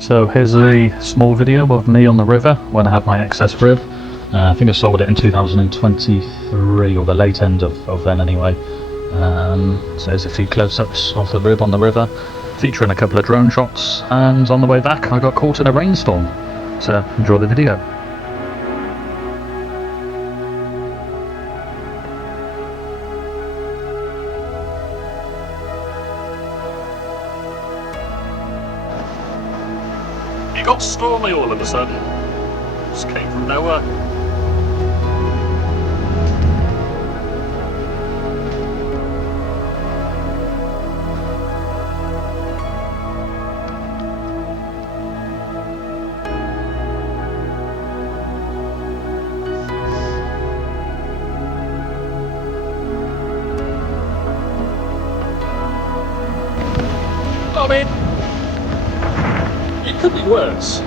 So here's a small video of me on the river when I had my excess rib. I think I sold it in 2023, or the late end of then anyway. So there's a few close-ups of the rib on the river, featuring a couple of drone shots, and on the way back I got caught in a rainstorm. So enjoy the video. It got stormy all of a sudden. Just came from nowhere. I mean, it could be worse.